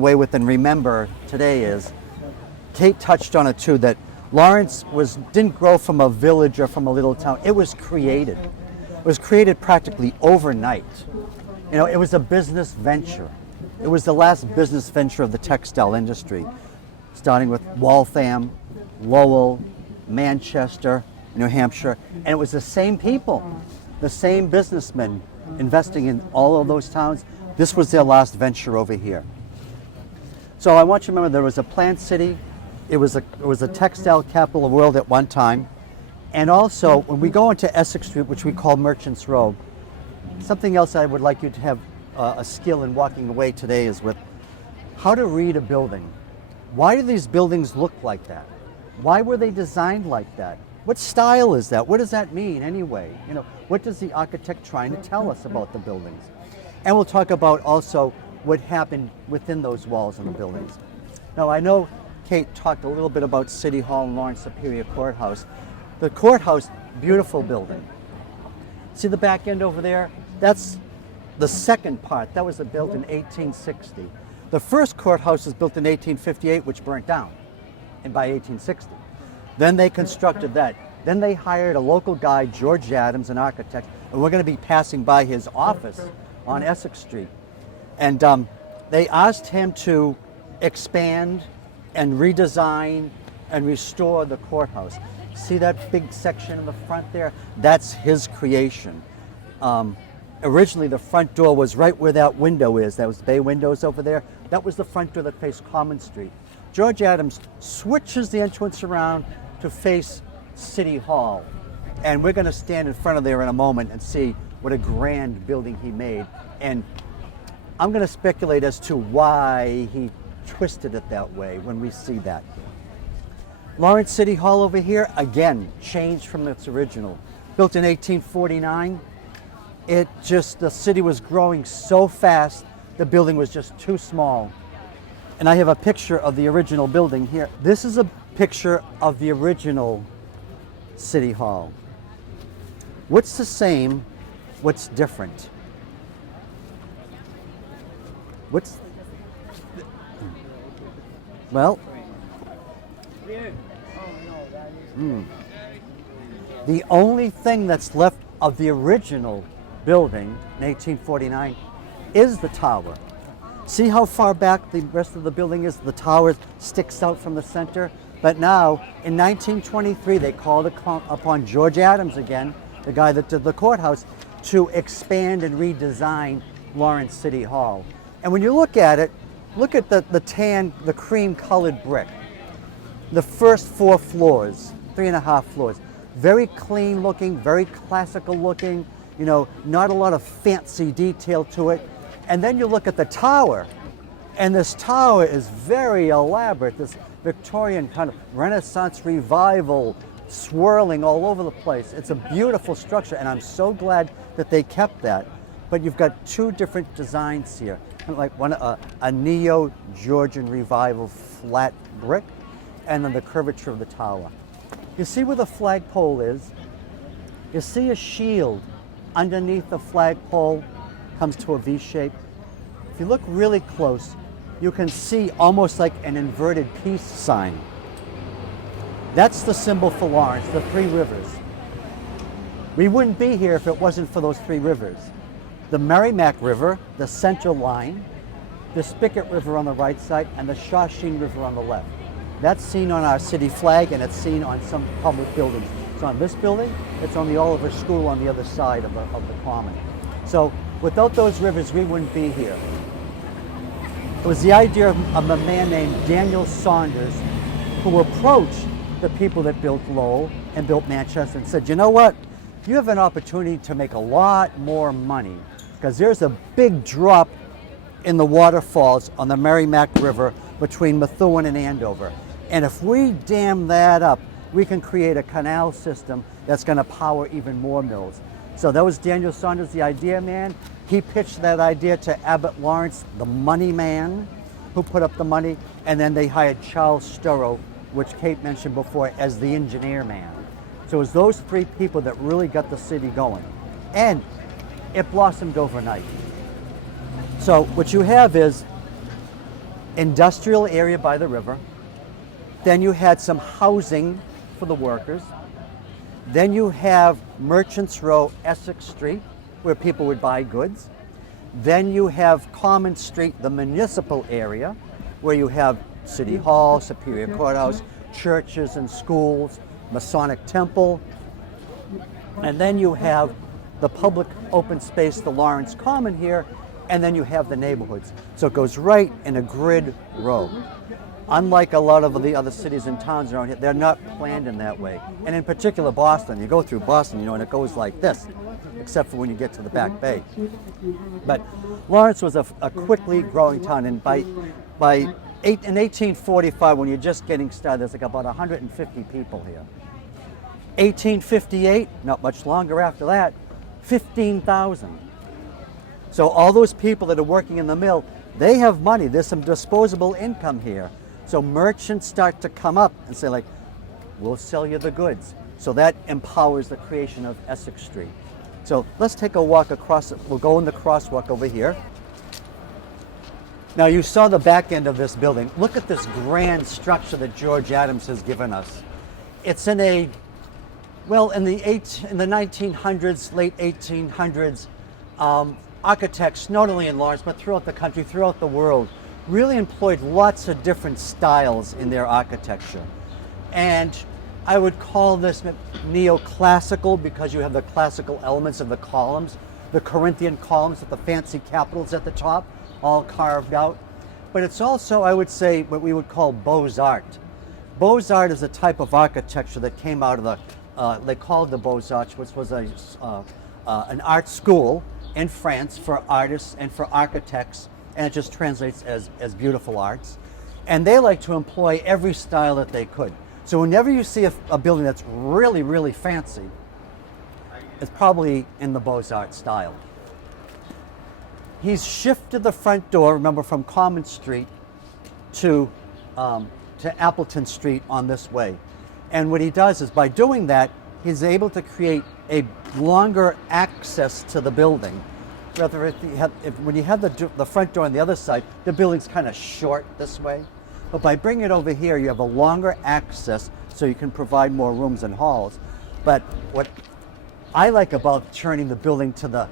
away with and remember today is, Kate touched on it too, that Lawrence didn't grow from a village or from a little town. It was created. It was created practically overnight. You know, it was a business venture. It was the last business venture of the textile industry, starting with Waltham, Lowell, Manchester, New Hampshire, and it was the same people, the same businessmen investing in all of those towns. This was their last venture over here. So I want you to remember there was a plant city. It was a textile capital of the world at one time. And also, when we go into Essex Street, which we call Merchants Row, something else I would like you to have a skill in walking away today is with how to read a building. Why do these buildings look like that? Why were they designed like that? What style is that? What does that mean anyway? You know, what does the architect trying to tell us about the buildings? And we'll talk about also what happened within those walls in the buildings. Now, I know Kate talked a little bit about City Hall and Lawrence Superior Courthouse. The courthouse, beautiful building. See the back end over there? That's the second part. That was built in 1860. The first courthouse was built in 1858, which burnt down, and by 1860. Then they constructed that. Then they hired a local guy, George Adams, an architect, and we're going to be passing by his office on Essex Street. And they asked him to expand and redesign and restore the courthouse. See that big section in the front there? That's his creation. Originally, the front door was right where that window is. Those bay windows over there. That was the front door that faced Common Street. George Adams switches the entrance around to face City Hall. And we're going to stand in front of there in a moment and see what a grand building he made. And I'm going to speculate as to why he twisted it that way when we see that. Lawrence City Hall over here, again, changed from its original. Built in 1849. The city was growing so fast, the building was just too small. And I have a picture of the original building here. This is a picture of the original City Hall. What's the same? What's different? The only thing that's left of the original building in 1849 is the tower. See how far back the rest of the building is? The tower sticks out from the center. But now, in 1923, they called upon George Adams again, the guy that did the courthouse, to expand and redesign Lawrence City Hall. And when you look at it, look at the cream-colored brick. The first 4 floors, 3.5 floors, very clean looking, very classical looking, you know, not a lot of fancy detail to it. And then you look at the tower, and this tower is very elaborate, this Victorian kind of Renaissance revival swirling all over the place. It's a beautiful structure, and I'm so glad that they kept that. But you've got 2 different designs here, kind of like a neo-Georgian revival flat brick, and then the curvature of the tower. You see where the flagpole is? You see a shield underneath the flagpole comes to a V shape. If you look really close, you can see almost like an inverted peace sign. That's the symbol for Lawrence, the 3 rivers. We wouldn't be here if it wasn't for those 3 rivers. The Merrimack River, the central line, the Spigot River on the right side, and the Shawsheen River on the left. That's seen on our city flag, and it's seen on some public buildings. It's on this building, it's on the Oliver School on the other side of the common. So without those rivers, we wouldn't be here. It was the idea of a man named Daniel Saunders who approached the people that built Lowell and built Manchester and said, you know what? You have an opportunity to make a lot more money because there's a big drop in the waterfalls on the Merrimack River between Methuen and Andover. And if we dam that up, we can create a canal system that's going to power even more mills. So that was Daniel Saunders, the idea man. He pitched that idea to Abbott Lawrence, the money man, who put up the money, and then they hired Charles Sturrow, which Kate mentioned before, as the engineer man. So it was those 3 people that really got the city going. And it blossomed overnight. So what you have is industrial area by the river. Then you had some housing for the workers. Then you have Merchants Row, Essex Street, where people would buy goods. Then you have Common Street, the municipal area, where you have City Hall, Superior Courthouse, churches and schools, Masonic Temple. And then you have the public open space, the Lawrence Common here, and then you have the neighborhoods. So it goes right in a grid row. Unlike a lot of the other cities and towns around here, they're not planned in that way. And in particular Boston, you go through Boston, and it goes like this, except for when you get to the Back Bay. But Lawrence was a quickly growing town, and in 1845, when you're just getting started, there's like about 150 people here. 1858, not much longer after that, 15,000. So all those people that are working in the mill, they have money. There's some disposable income here. So merchants start to come up and say, like, we'll sell you the goods. So that empowers the creation of Essex Street. So let's take a walk across it. We'll go in the crosswalk over here. Now you saw the back end of this building. Look at this grand structure that George Adams has given us. It's in a, well, in the 1900s, late 1800s, architects, not only in Lawrence, but throughout the country, throughout the world, really employed lots of different styles in their architecture. And I would call this neoclassical because you have the classical elements of the columns, the Corinthian columns with the fancy capitals at the top, all carved out. But it's also, I would say, what we would call Beaux-Arts. Beaux-Arts is a type of architecture that came out of the, they called the Beaux-Arts, which was an art school in France for artists and for architects, and it just translates as beautiful arts. And they like to employ every style that they could. So whenever you see a building that's really, really fancy, it's probably in the Beaux-Arts style. He's shifted the front door, remember, from Common Street to Appleton Street on this way. And what he does is, by doing that, he's able to create a longer access to the building. Rather, when you have the front door on the other side, the building's kind of short this way. But by bringing it over here, you have a longer access so you can provide more rooms and halls. But what I like about turning the building to the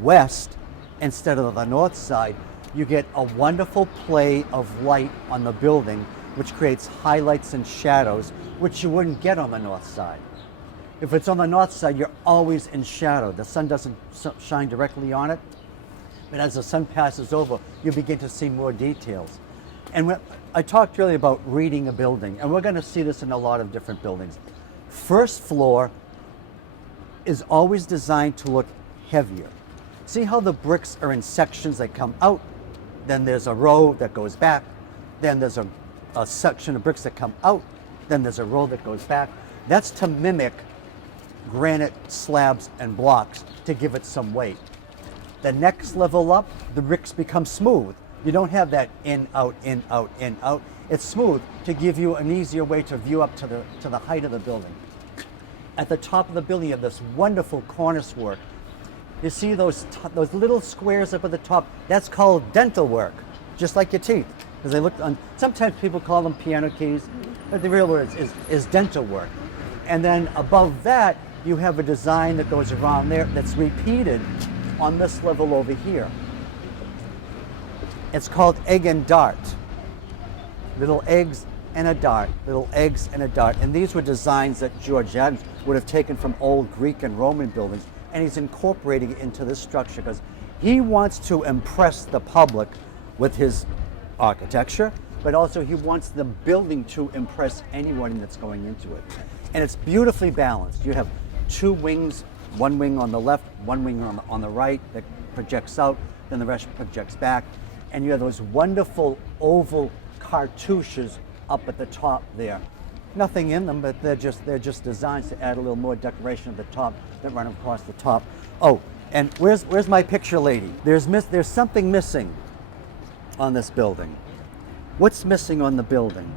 west instead of the north side, you get a wonderful play of light on the building, which creates highlights and shadows, which you wouldn't get on the north side. If it's on the north side, you're always in shadow. The sun doesn't shine directly on it. But as the sun passes over, you begin to see more details. And I talked earlier about reading a building, and we're going to see this in a lot of different buildings. First floor is always designed to look heavier. See how the bricks are in sections that come out, then there's a row that goes back, then there's a section of bricks that come out, then there's a row that goes back. That's to mimic granite slabs and blocks to give it some weight. The next level up, the bricks become smooth. You don't have that in, out, in, out, in, out. It's smooth to give you an easier way to view up to the height of the building. At the top of the building, you have this wonderful cornice work. You see those little squares up at the top? That's called dental work, just like your teeth. Because they look on. Sometimes people call them piano keys, but the real word is dental work. And then above that, you have a design that goes around there that's repeated on this level over here. It's called egg and dart. Little eggs and a dart, little eggs and a dart. And these were designs that George Adams would have taken from old Greek and Roman buildings, and he's incorporating it into this structure because he wants to impress the public with his architecture, but also he wants the building to impress anyone that's going into it. And it's beautifully balanced. You have two wings, one wing on the left, one wing on the right that projects out, then the rest projects back. And you have those wonderful oval cartouches up at the top there. Nothing in them, but they're just designs to add a little more decoration at the top that run across the top. Oh, and where's my picture lady? There's something missing on this building. What's missing on the building?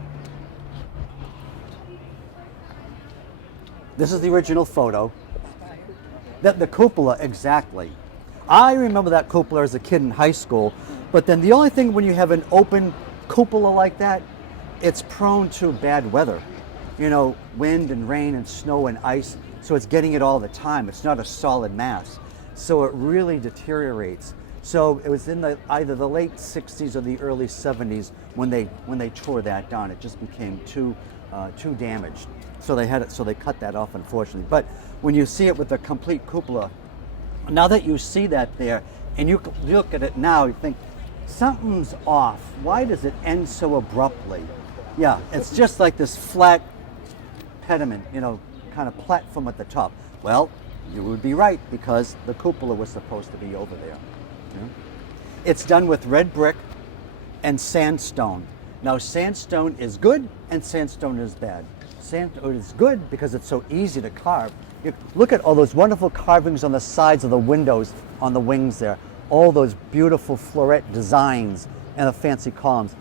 This is the original photo. The cupola, exactly. I remember that cupola as a kid in high school, but then the only thing when you have an open cupola like that, it's prone to bad weather. You know, wind and rain and snow and ice, so it's getting it all the time. It's not a solid mass, so it really deteriorates. So it was in either the late 60s or the early 70s when they tore that down. It just became too damaged. So they cut that off, unfortunately. But when you see it with the complete cupola, now that you see that there, and you look at it now, you think, something's off. Why does it end so abruptly? Yeah, it's just like this flat pediment, you know, kind of platform at the top. Well, you would be right, because the cupola was supposed to be over there. Yeah. It's done with red brick and sandstone. Now, sandstone is good and sandstone is bad. Sandstone is good because it's so easy to carve. You look at all those wonderful carvings on the sides of the windows, on the wings there. All those beautiful floret designs and the fancy columns.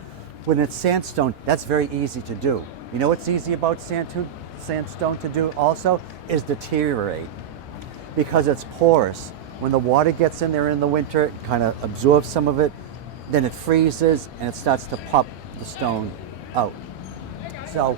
When it's sandstone, that's very easy to do. You know what's easy about sandstone to do also is deteriorate, because it's porous. When the water gets in there in the winter, it kind of absorbs some of it, then it freezes and it starts to pop the stone out. So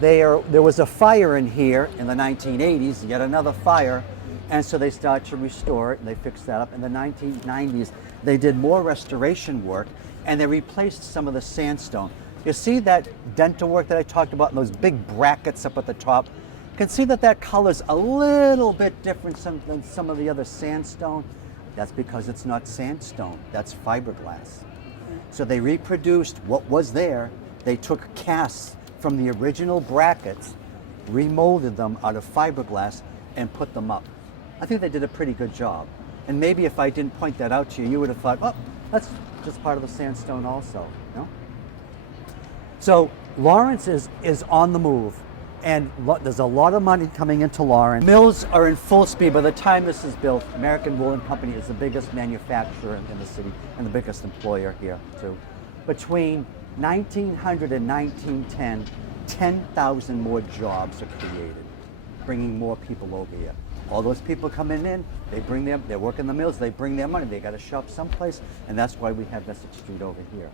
there was a fire in here in the 1980s, yet another fire, and so they started to restore it and they fixed that up. In the 1990s, they did more restoration work and they replaced some of the sandstone. You see that dental work that I talked about and those big brackets up at the top? You can see that color's a little bit different than some of the other sandstone. That's because it's not sandstone, that's fiberglass. So they reproduced what was there. They took casts from the original brackets, remolded them out of fiberglass, and put them up. I think they did a pretty good job. And maybe if I didn't point that out to you, you would have thought, oh, that's just part of the sandstone also. No? So Lawrence is on the move, and there's a lot of money coming into Lawrence. Mills are in full speed. By the time this is built, American Woolen Company is the biggest manufacturer in the city and the biggest employer here too. Between 1900 and 1910, 10,000 more jobs are created, bringing more people over here. All those people coming in, they work in the mills, they bring their money, they got to shop someplace, and that's why we have Essex Street over here.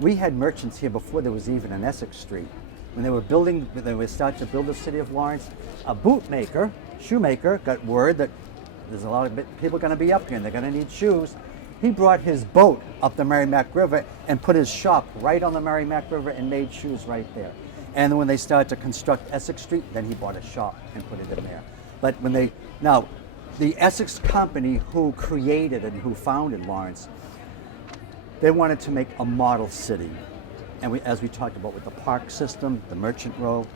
We had merchants here before there was even an Essex Street. When they were starting to build the city of Lawrence, a bootmaker, shoemaker, got word that there's a lot of people going to be up here and they're going to need shoes. He brought his boat up the Merrimack River and put his shop right on the Merrimack River and made shoes right there. And when they started to construct Essex Street, then he bought a shop and put it in there. But now, the Essex company who created and who founded Lawrence, they wanted to make a model city. And as we talked about with the park system, the merchant row,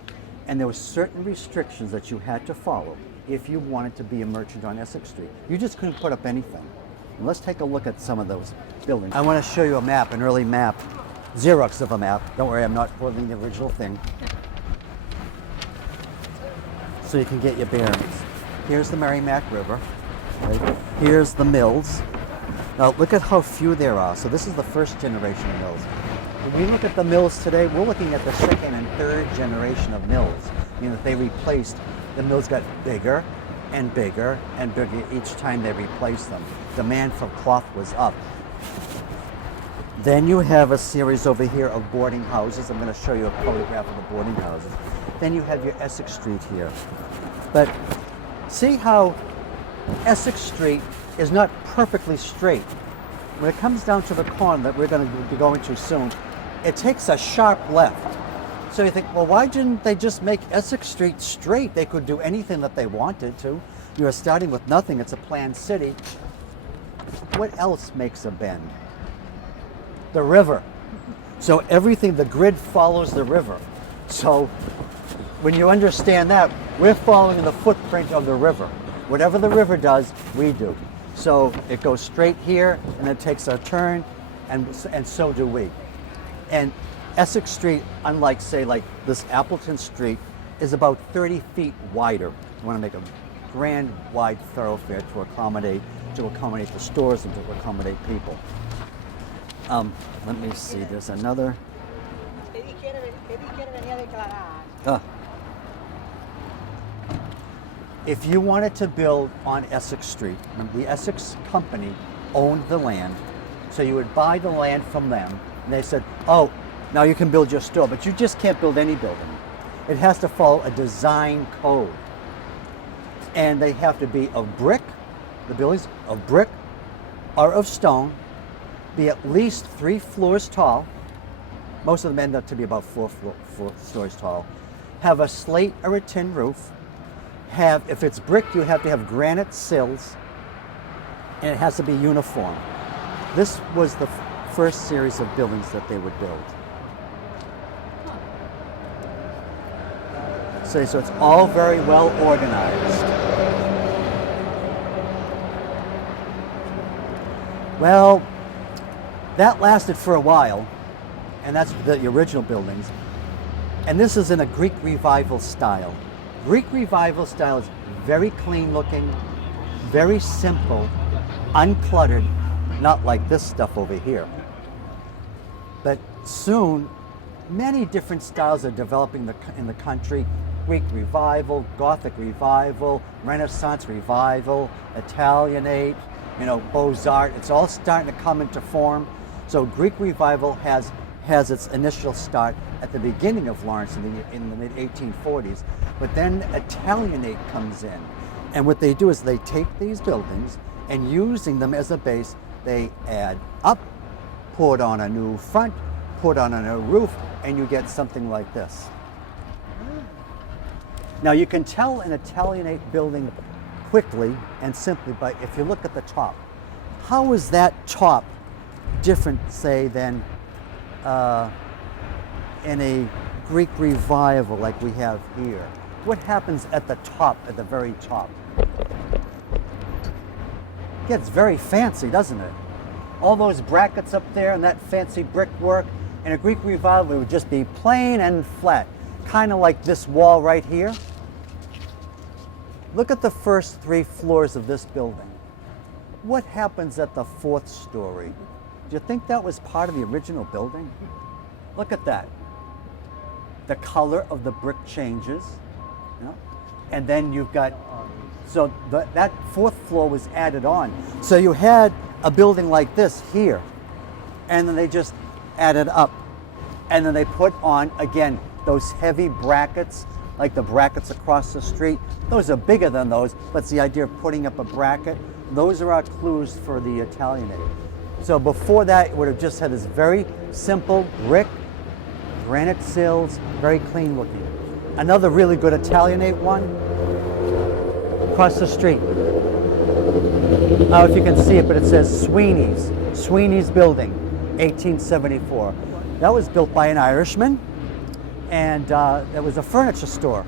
and there were certain restrictions that you had to follow if you wanted to be a merchant on Essex Street. You just couldn't put up anything. And let's take a look at some of those buildings. I want to show you a map, an early map, Xerox of a map. Don't worry, I'm not holding the original thing. So you can get your bearings. Here's the Merrimack River. Right? Here's the mills. Now look at how few there are. So this is the first generation of mills. When we look at the mills today, we're looking at the second and third generation of mills. You know, they replaced, the mills got bigger and bigger and bigger each time they replaced them. Demand for cloth was up. Then you have a series over here of boarding houses. I'm going to show you a photograph of the boarding houses. Then you have your Essex Street here. But see how Essex Street is not perfectly straight. When it comes down to the corner that we're going to be going to soon, it takes a sharp left. So you think, well, why didn't they just make Essex Street straight? They could do anything that they wanted to. You are starting with nothing. It's a planned city. What else makes a bend? The river. So everything, the grid follows the river. So when you understand that, we're following the footprint of the river. Whatever the river does, we do. So it goes straight here and it takes a turn, and so do we. And Essex Street, unlike say like this Appleton Street, is about 30 feet wider. You want to make a grand wide thoroughfare to accommodate the stores and to accommodate people. Let me see, there's another. If you wanted to build on Essex Street, the Essex company owned the land, so you would buy the land from them, And they said, oh, now you can build your store, but you just can't build any building. It has to follow a design code. And they have to be of brick, the buildings of brick or of stone, be at least 3 floors tall. Most of them end up to be about 4 stories tall. Have a slate or a tin roof. If it's brick, you have to have granite sills, and it has to be uniform. This was the first series of buildings that they would build. So it's all very well organized. Well, that lasted for a while, and that's the original buildings. And this is in a Greek Revival style. Greek Revival style is very clean looking, very simple, uncluttered, not like this stuff over here. But soon, many different styles are developing in the country. Greek Revival, Gothic Revival, Renaissance Revival, Italianate, Beaux-Arts. It's all starting to come into form. So Greek Revival has its initial start at the beginning of Lawrence in the mid-1840s, but then Italianate comes in. And what they do is they take these buildings and using them as a base, they add up, put on a new front, put on a new roof, and you get something like this. Now you can tell an Italianate building quickly and simply by if you look at the top. How is that top different, say, than in a Greek Revival like we have here? What happens at the top, at the very top? It gets very fancy, doesn't it? All those brackets up there and that fancy brickwork. In a Greek Revival, it would just be plain and flat, kind of like this wall right here. Look at the first 3 floors of this building. What happens at the 4th story? Do you think that was part of the original building? Look at that. The color of the brick changes, and then you've got, so that 4th floor was added on. So you had a building like this here, and then they just added up. And then they put on, again, those heavy brackets, like the brackets across the street. Those are bigger than those, but it's the idea of putting up a bracket. Those are our clues for the Italianate. So before that, it would have just had this very simple brick, granite sills, very clean looking. Another really good Italianate one, across the street. I don't know if you can see it, but it says Sweeney's Building, 1874. That was built by an Irishman, and it was a furniture store.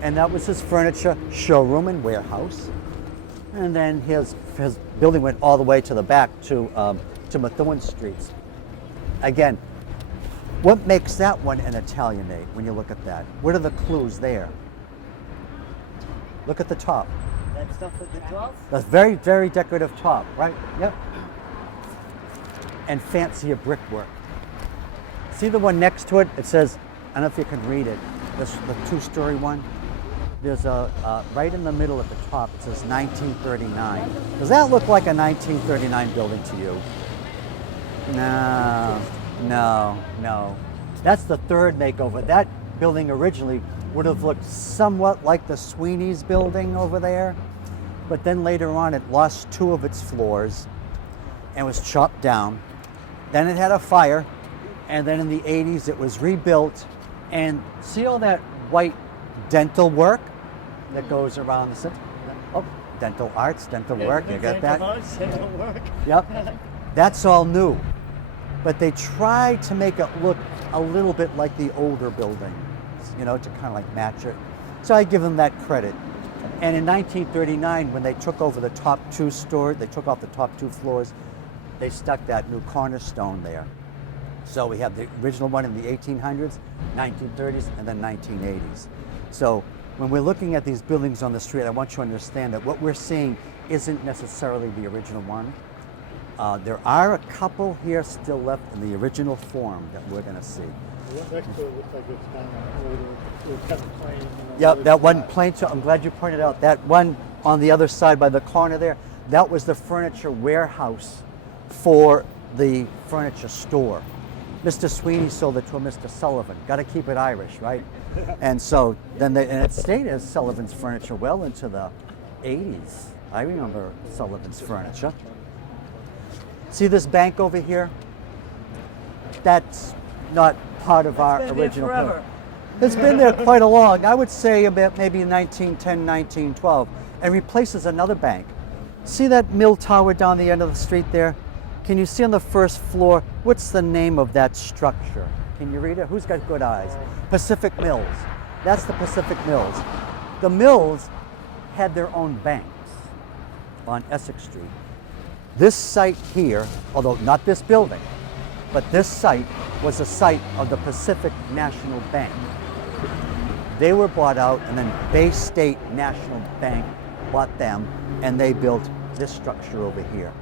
And that was his furniture showroom and warehouse. And then his building went all the way to the back to Methuen Streets. Again, what makes that one an Italianate when you look at that? What are the clues there? Look at the top. That stuff at the top? That's very, very decorative top, right? Yep. And fancier brickwork. See the one next to it? It says, I don't know if you can read it, this the 2-story one. There's a, right in the middle at the top, it says 1939. Does that look like a 1939 building to you? No. That's the 3rd makeover. That building originally would have looked somewhat like the Sweeney's building over there, but then later on it lost 2 of its floors and was chopped down. Then it had a fire, and then in the 80s it was rebuilt. And see all that white dental work that goes around the center? Oh, dental arts, dental work, you got that? Dental work. Yep. That's all new. But they tried to make it look a little bit like the older buildings, to kind of like match it. So I give them that credit. And in 1939, when they took over the top 2 stores, they took off the top 2 floors, they stuck that new cornerstone there. So we have the original one in the 1800s, 1930s, and then 1980s. So when we're looking at these buildings on the street, I want you to understand that what we're seeing isn't necessarily the original one. There are a couple here still left in the original form that we're going to see. Next to it looks like it's kind of older. It's kind of plain. Yep, that one plain. I'm glad you pointed out that one on the other side by the corner there. That was the furniture warehouse for the furniture store. Mr. Sweeney sold it to a Mr. Sullivan. Got to keep it Irish, right? And so then and it stayed as Sullivan's Furniture well into the 80s. I remember Sullivan's Furniture. See this bank over here? That's not part of our been there original. forever. It's been there quite a long, I would say about maybe 1910, 1912, and replaces another bank. See that mill tower down the end of the street there? Can you see on the first floor, what's the name of that structure? Can you read it? Who's got good eyes? Pacific Mills. That's the Pacific Mills. The mills had their own banks on Essex Street. This site here, although not this building, but this site was a site of the Pacific National Bank. They were bought out, and then Bay State National Bank bought them, and they built this structure over here.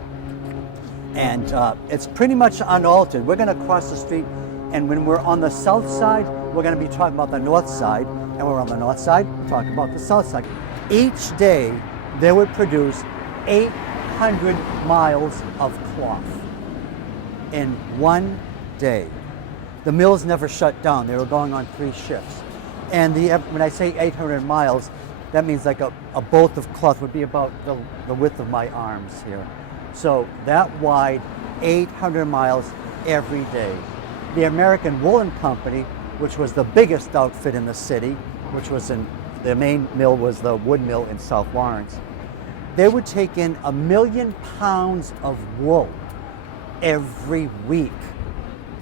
And it's pretty much unaltered. We're going to cross the street, and when we're on the south side, we're going to be talking about the north side, and when we're on the north side, we're talking about the south side. Each day, they would produce 800 miles of cloth in one day. The mills never shut down. They were going on 3 shifts. And when I say 800 miles, that means like a bolt of cloth would be about the width of my arms here. So that wide, 800 miles every day. The American Woolen Company, which was the biggest outfit in the city, which was their main mill was the wood mill in South Lawrence, they would take in 1 million pounds of wool every week.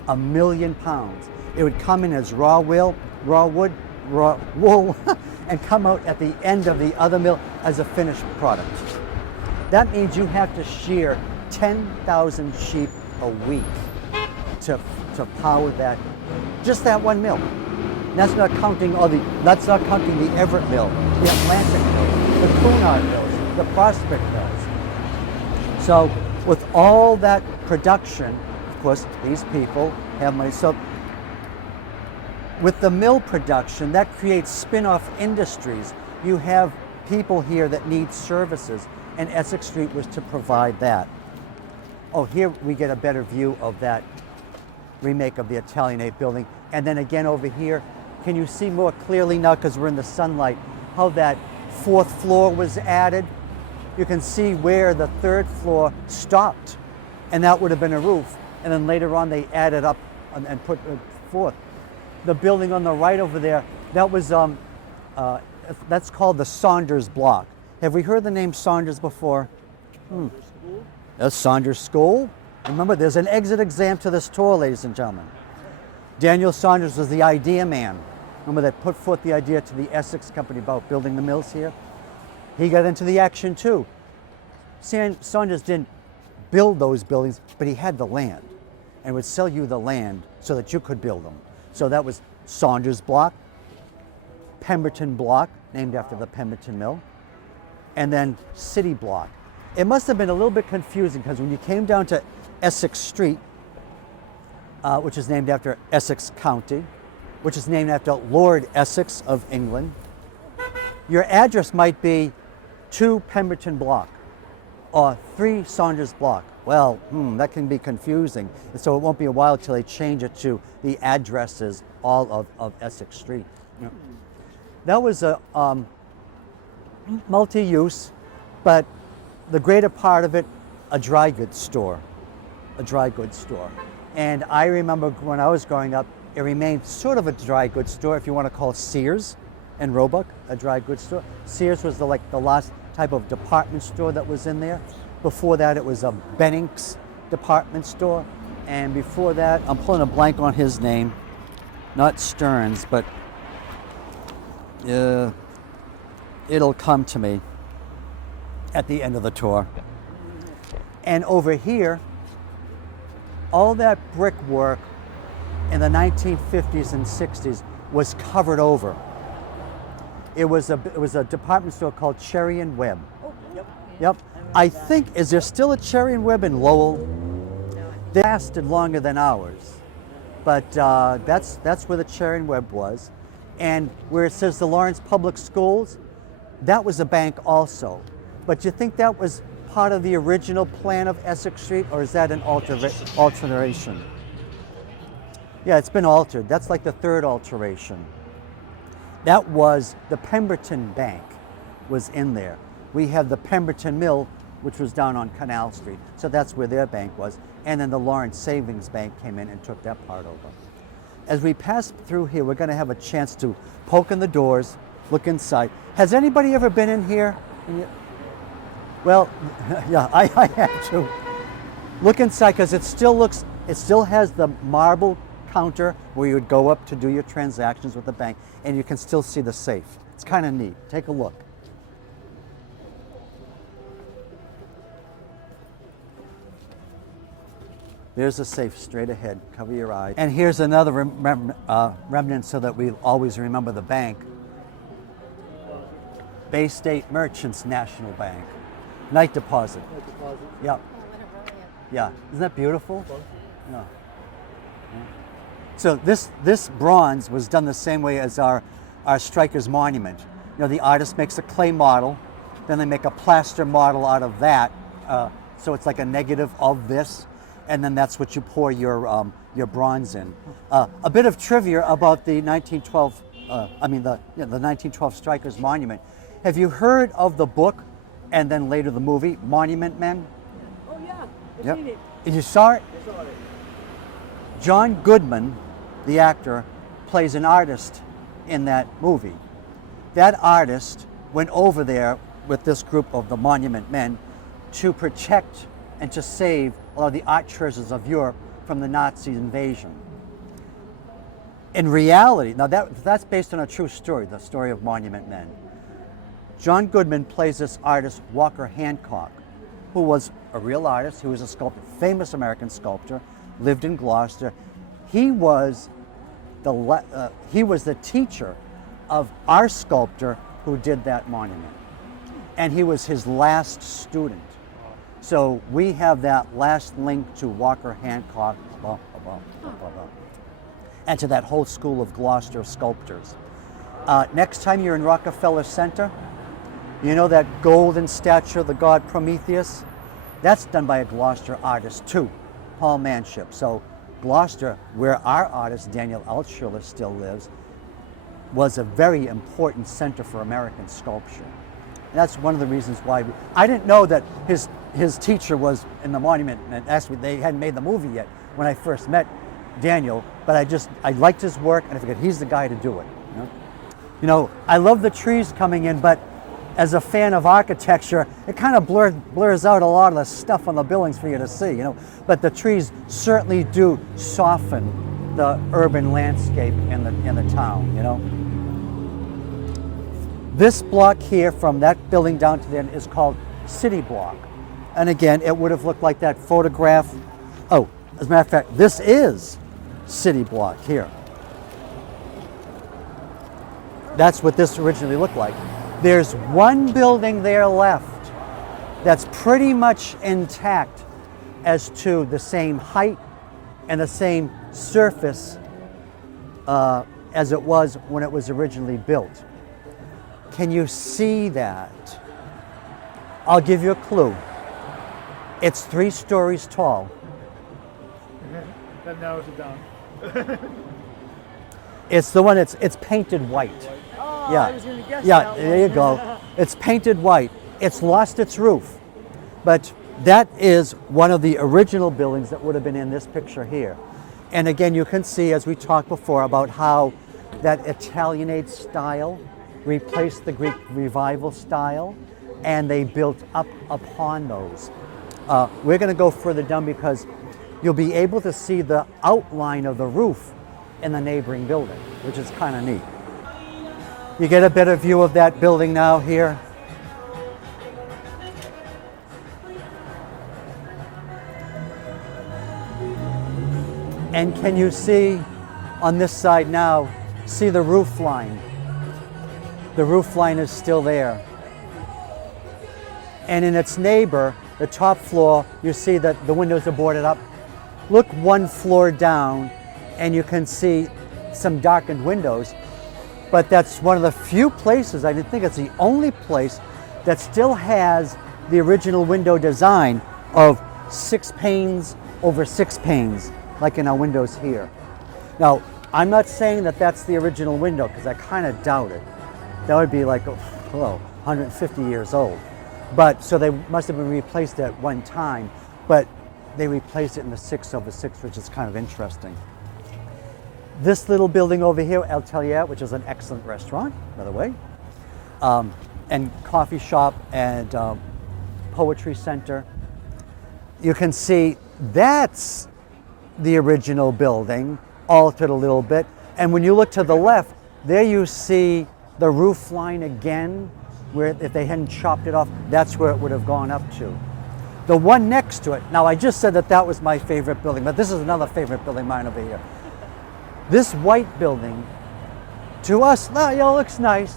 1 million pounds. It would come in as raw wool, and come out at the end of the other mill as a finished product. That means you have to shear 10,000 sheep a week to power that, just that one mill. And that's not counting the Everett mill, the Atlantic mill, the Cunard mills, the Prospect mills. So with all that production, of course, these people have money. So with the mill production, that creates spin-off industries. You have people here that need services, and Essex Street was to provide that. Oh, here we get a better view of that remake of the Italianate building. And then again over here, can you see more clearly now, because we're in the sunlight, how that 4th floor was added? You can see where the 3rd floor stopped, and that would have been a roof. And then later on they added up and put a 4th. The building on the right over there, that was that's called the Saunders Block. Have we heard the name Saunders before? That's Saunders School. Remember, there's an exit exam to this tour, ladies and gentlemen. Daniel Saunders was the idea man. Remember, that put forth the idea to the Essex Company about building the mills here? He got into the action too. Saunders didn't build those buildings, but he had the land and would sell you the land so that you could build them. So that was Saunders Block, Pemberton Block, named after the Pemberton Mill, and then City Block. It must have been a little bit confusing, because when you came down to Essex Street, which is named after Essex County, which is named after Lord Essex of England, your address might be 2 Pemberton Block or 3 Saunders Block. Well, that can be confusing. And so it won't be a while till they change it to the addresses all of Essex Street. You know, that was a multi-use, but the greater part of it, a dry goods store. A dry goods store. And I remember when I was growing up, it remained sort of a dry goods store, if you want to call Sears and Roebuck a dry goods store. Sears was the last type of department store that was in there. Before that, it was a Bennings department store. And before that, I'm pulling a blank on his name, not Stearns, but it'll come to me at the end of the tour. And over here, all that brickwork in the 1950s and 60s was covered over. It was a department store called Cherry and Webb. Yep. I think, is there still a Cherry and Webb in Lowell? They lasted longer than ours, but that's where the Cherry and Webb was. And where it says the Lawrence Public Schools, that was a bank also. But you think that was part of the original plan of Essex Street, or is that an alteration? Yeah, it's been altered. That's like the third alteration. That was the Pemberton Bank was in there. We have the Pemberton Mill, which was down on Canal Street. So that's where their bank was. And then the Lawrence Savings Bank came in and took that part over. As we pass through here, we're going to have a chance to poke in the doors, look inside. Has anybody ever been in here? Well, yeah, I have to. Look inside because it still has the marble counter where you would go up to do your transactions with the bank, and you can still see the safe. It's kind of neat. Take a look. There's a safe straight ahead. Cover your eyes. And here's another remnant so that we always remember the bank. Bay State Merchants National Bank. Night deposit. Night deposit. Yep. Yeah. Isn't that beautiful? Yeah. So this bronze was done the same way as our Strikers Monument. You know, the artist makes a clay model, then they make a plaster model out of that. So it's like a negative of this, and then that's what you pour your bronze in. A bit of trivia about the 1912, the 1912 Strikers Monument. Have you heard of the book and then later the movie, Monument Men? Oh yeah, I've Yep. seen it. You saw it? I saw it. John Goodman, the actor, plays an artist in that movie. That artist went over there with this group of the Monument Men to protect and to save a lot of the art treasures of Europe from the Nazi invasion. In reality, now that's based on a true story, the story of Monument Men. John Goodman plays this artist, Walker Hancock, who was a real artist. He was a sculptor, famous American sculptor, lived in Gloucester. He was the teacher of our sculptor who did that monument. And he was his last student. So we have that last link to Walker Hancock, and to that whole school of Gloucester sculptors. Next time you're in Rockefeller Center, you know that golden statue of the god Prometheus? That's done by a Gloucester artist too, Paul Manship. So Gloucester, where our artist Daniel Altschuler still lives, was a very important center for American sculpture. And that's one of the reasons why I didn't know that his teacher was in the monument, and actually they hadn't made the movie yet when I first met Daniel, but I liked his work and I figured he's the guy to do it. You know, I love the trees coming in, but as a fan of architecture, it kind of blurs out a lot of the stuff on the buildings for you to see, But the trees certainly do soften the urban landscape in the town, This block here from that building down to the end is called City Block. And again, it would have looked like that photograph. Oh, as a matter of fact, this is City Block here. That's what this originally looked like. There's one building there left that's pretty much intact as to the same height and the same surface as it was when it was originally built. Can you see that? I'll give you a clue. It's 3 stories tall. That narrows it down. It's the one it's painted white. Oh, Yeah. I was going to guess Yeah, that there you one. go. It's painted white. It's lost its roof. But that is one of the original buildings that would have been in this picture here. And again, you can see, as we talked before, about how that Italianate style replaced the Greek Revival style, and they built up upon those. We're going to go further down because you'll be able to see the outline of the roof in the neighboring building, which is kind of neat. You get a better view of that building now here. And can you see on this side now, see the roof line? The roof line is still there. And in its neighbor, the top floor, you see that the windows are boarded up. Look one floor down and you can see some darkened windows. But that's one of the few places, I think it's the only place that still has the original window design of 6 panes over 6 panes, like in our windows here. Now, I'm not saying that that's the original window, because I kind of doubt it. That would be like, 150 years old. But, so they must have been replaced at one time, but they replaced it in the 6 over 6, which is kind of interesting. This little building over here, El Tellier, which is an excellent restaurant, by the way, and coffee shop and poetry center. You can see that's the original building, altered a little bit. And when you look to the left, there you see the roof line again, where if they hadn't chopped it off, that's where it would have gone up to. The one next to it, now I just said that that was my favorite building, but this is another favorite building of mine over here. This white building, to us, looks nice,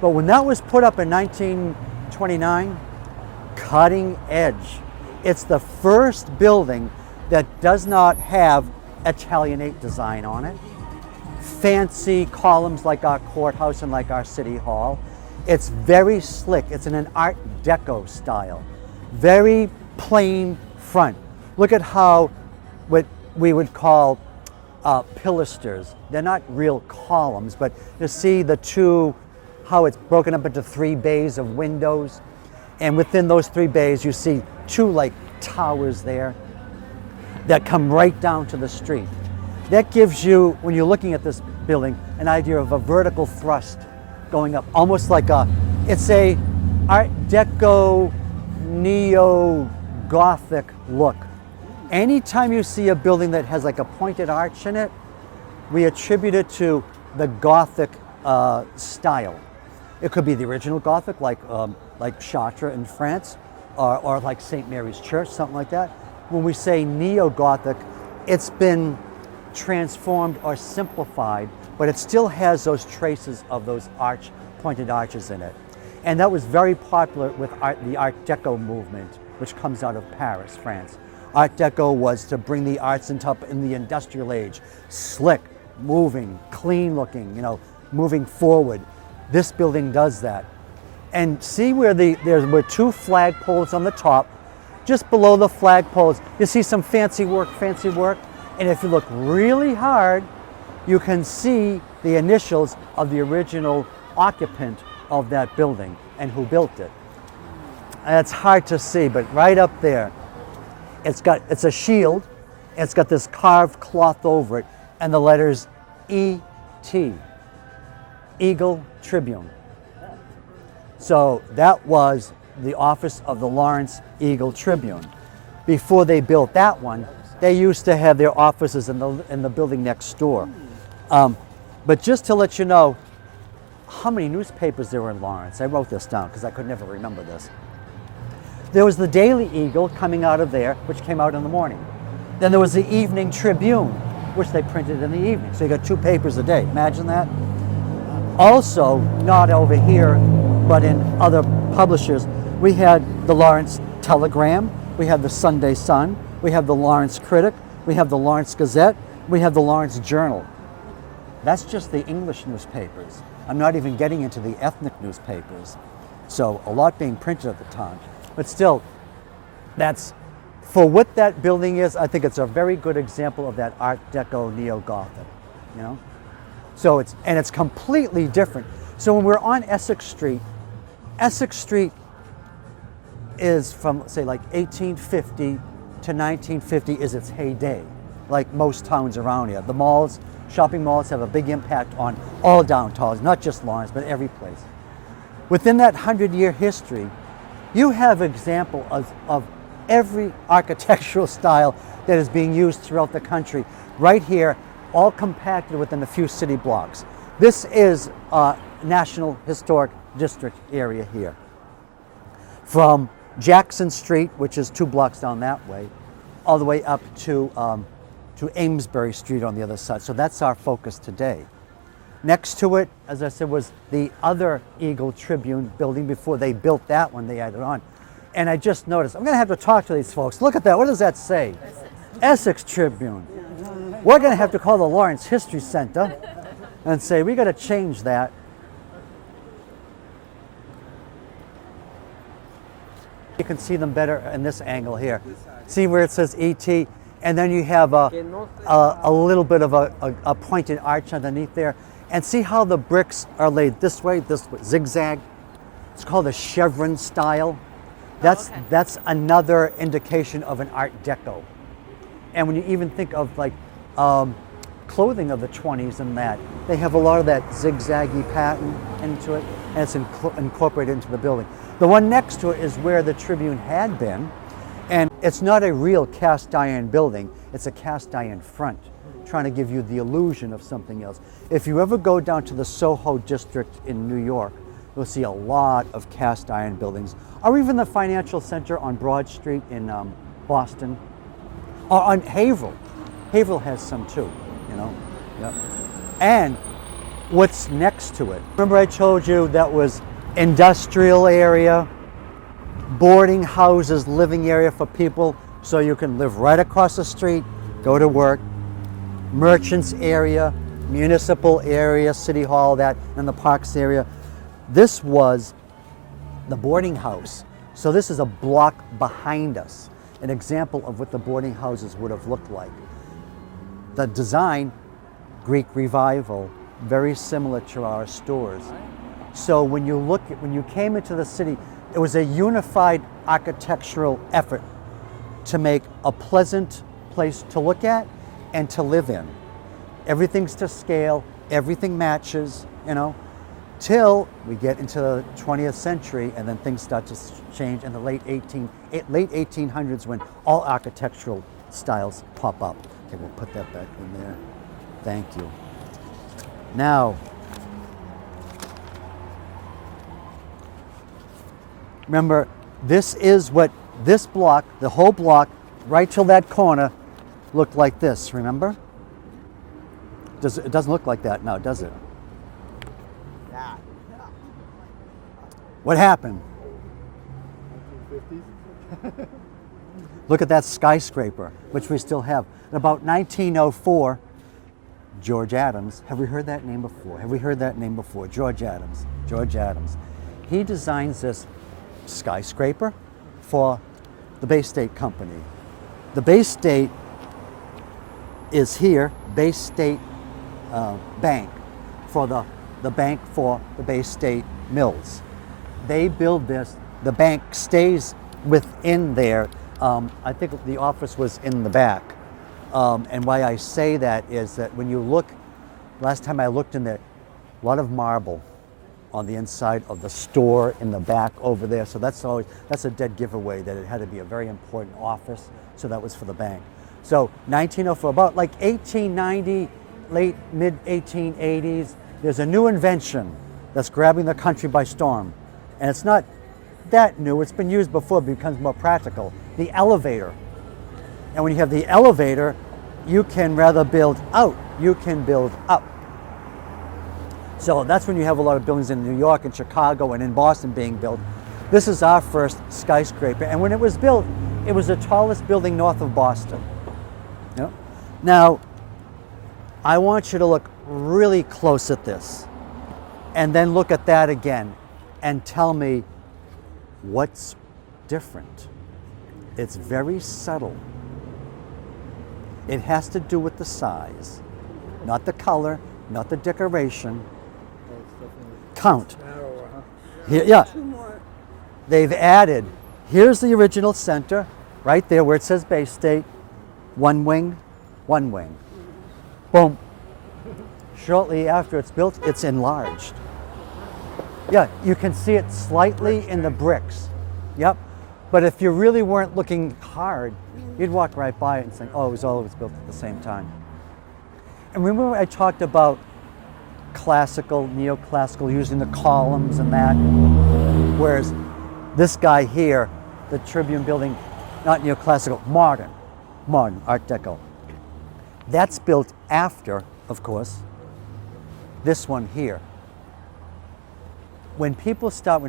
but when that was put up in 1929, cutting edge. It's the first building that does not have Italianate design on it. Fancy columns like our courthouse and like our city hall. It's very slick. It's in an Art Deco style. Very plain front. Look at how what we would call pilasters. They're not real columns, but you see the two, how it's broken up into 3 bays of windows. And within those 3 bays, you see 2 like towers there that come right down to the street. That gives you, when you're looking at this building, an idea of a vertical thrust going up, almost like it's a Art Deco, neo-Gothic look. Anytime you see a building that has like a pointed arch in it, we attribute it to the Gothic style. It could be the original Gothic, like Chartres in France, or like St. Mary's Church, something like that. When we say neo-Gothic, it's been transformed or simplified, but it still has those traces of those pointed arches in it. And that was very popular with the Art Deco movement, which comes out of Paris, France. Art Deco was to bring the arts in the industrial age, slick, moving, clean looking, moving forward. This building does that. And see where there were 2 flagpoles on the top. Just below the flagpoles, you see some fancy work. And if you look really hard, you can see the initials of the original occupant of that building and who built it. And it's hard to see, but right up there, it's a shield. It's got this carved cloth over it, and the letters E.T., Eagle Tribune. So that was the office of the Lawrence Eagle Tribune. Before they built that one, they used to have their offices in the building next door. But just to let you know how many newspapers there were in Lawrence, I wrote this down because I could never remember this. There was the Daily Eagle coming out of there, which came out in the morning. Then there was the Evening Tribune, which they printed in the evening. So you got 2 papers a day. Imagine that. Also, not over here, but in other publishers, we had the Lawrence Telegram, we had the Sunday Sun, we have the Lawrence Critic, we have the Lawrence Gazette, we have the Lawrence Journal. That's just the English newspapers. I'm not even getting into the ethnic newspapers. So a lot being printed at the time. But still, that's, for what that building is, I think it's a very good example of that Art Deco neo-Gothic, So it's completely different. So when we're on Essex Street is from, say, like 1850 to 1950 is its heyday, like most towns around here. The malls, shopping malls have a big impact on all downtowns, not just Lawrence, but every place. Within that 100-year history, you have example of every architectural style that is being used throughout the country, right here, all compacted within a few city blocks. This is a National Historic District area here. From Jackson Street, which is 2 blocks down that way, all the way up to Amesbury Street on the other side. So that's our focus today. Next to it, as I said, was the other Eagle Tribune building. Before they built that one, they added on. And I just noticed, I'm going to have to talk to these folks. Look at that. What does that say? Essex Tribune. We're going to have to call the Lawrence History Center and say, we got to change that. You can see them better in this angle here. See where it says ET, and then you have a little bit of a pointed arch underneath there. And see how the bricks are laid this way, zigzag. It's called a chevron style. That's another indication of an Art Deco. And when you even think of like clothing of the 20s and that, they have a lot of that zigzaggy pattern into it, and it's incorporated into the building. The one next to it is where the Tribune had been, and it's not a real cast iron building, it's a cast iron front, trying to give you the illusion of something else. If you ever go down to the Soho district in New York, you'll see a lot of cast iron buildings, or even the Financial Center on Broad Street in Boston, or on Haverhill. Haverhill has some too, you know. Yep. And what's next to it? Remember I told you that was industrial area, boarding houses, living area for people, so you can live right across the street, go to work, merchants area, municipal area, city hall, that, and the parks area. This was the boarding house. So this is a block behind us, an example of what the boarding houses would have looked like. The design, Greek Revival, very similar to our stores. So when you came into the city, it was a unified architectural effort to make a pleasant place to look at and to live in. Everything's to scale, everything matches, you know, till we get into the 20th century, and then things start to change in the late 1800s when all architectural styles pop up. Okay, we'll put that back in there. Thank you. Now, remember, this is what this block, the whole block, right till that corner, looked like this, remember? It doesn't look like that now, does it? What happened? 1950s. Look at that skyscraper, which we still have. In about 1904, George Adams, have we heard that name before? Have we heard that name before? George Adams. George Adams. He designs this skyscraper for the Bay State Company. The Bay State is here, Bay State Bank, for the bank for the Bay State Mills. They build this, the bank stays within there. I think the office was in the back. And why I say that is that when you look, last time I looked in there, a lot of marble on the inside of the store in the back over there. So that's a dead giveaway that it had to be a very important office. So that was for the bank. So 1904, about like 1890, mid 1880s, there's a new invention that's grabbing the country by storm. And it's not that new, it's been used before, but it becomes more practical. The elevator. And when you have the elevator, you can rather build out, you can build up. So that's when you have a lot of buildings in New York and Chicago and in Boston being built. This is our first skyscraper. And when it was built, it was the tallest building north of Boston. You know? Now, I want you to look really close at this and then look at that again and tell me what's different. It's very subtle. It has to do with the size, not the color, not the decoration. Oh, it's definitely Count. narrower, huh? Here, yeah. They've added, here's the original center, right there where it says Bay State, one wing, one wing. Boom. Shortly after it's built, it's enlarged. Yeah, you can see it slightly in the bricks. Yep. But if you really weren't looking hard, you'd walk right by it and think, oh, it was all built at the same time. And remember I talked about classical, neoclassical, using the columns and that? Whereas this guy here, the Tribune building, not neoclassical, modern, Art Deco. That's built after, of course, this one here. When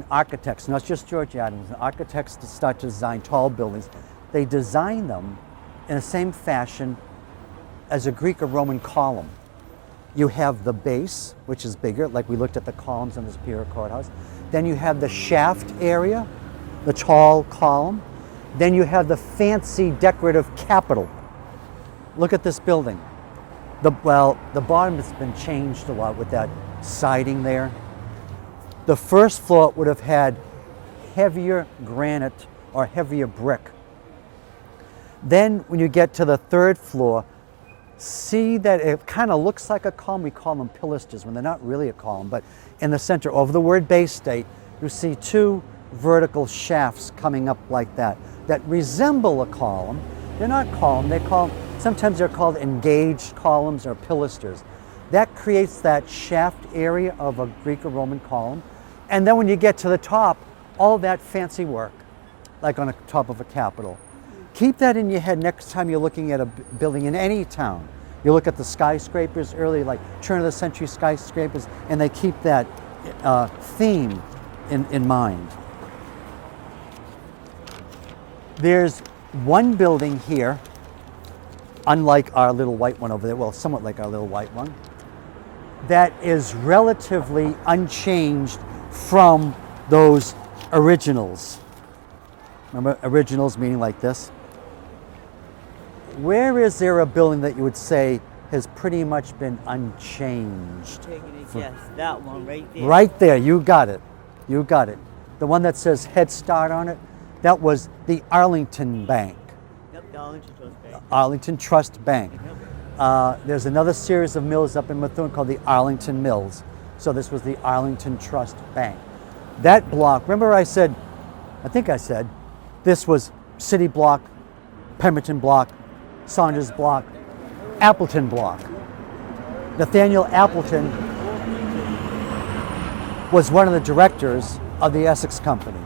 architects, not just George Adams, architects start to design tall buildings, they design them in the same fashion as a Greek or Roman column. You have the base, which is bigger, like we looked at the columns in the Superior Courthouse. Then you have the shaft area, the tall column. Then you have the fancy decorative Capitol. Look at this building. The bottom has been changed a lot with that siding there. The first floor would have had heavier granite or heavier brick. Then when you get to the third floor, see that it kind of looks like a column. We call them pilasters when they're not really a column, but in the center over the word Bay State, you see two vertical shafts coming up like that resemble a column. They're not column, sometimes they're called engaged columns or pilasters. That creates that shaft area of a Greek or Roman column. And then when you get to the top, all that fancy work, like on the top of a Capitol. Keep that in your head next time you're looking at a building in any town. You look at the skyscrapers, early like turn of the century skyscrapers, and they keep that theme in mind. There's one building here, unlike our little white one over there, well, somewhat like our little white one, that is relatively unchanged from those originals. Remember, originals meaning like this? Where is there a building that you would say has pretty much been unchanged? Taking a guess. That one right there. Right there, you got it. You got it. The one that says Head Start on it, that was the Arlington Bank. Yep, the Arlington Trust Bank. Arlington Trust Bank. Yep. There's another series of mills up in Methuen called the Arlington Mills. So this was the Arlington Trust Bank. That block, remember I think I said, this was City Block, Pemberton Block, Saunders Block, Appleton Block. Nathaniel Appleton was one of the directors of the Essex Company.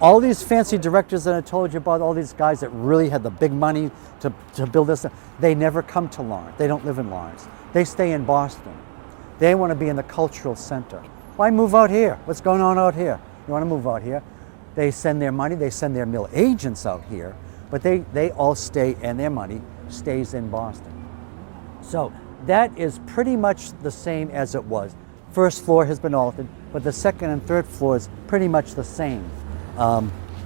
All these fancy directors that I told you about, all these guys that really had the big money to build this, they never come to Lawrence. They don't live in Lawrence. They stay in Boston. They want to be in the cultural center. Why move out here? What's going on out here? You want to move out here? They send their money, they send their mill agents out here, but they all stay, and their money stays in Boston. So that is pretty much the same as it was. First floor has been altered, but the second and third floor is pretty much the same.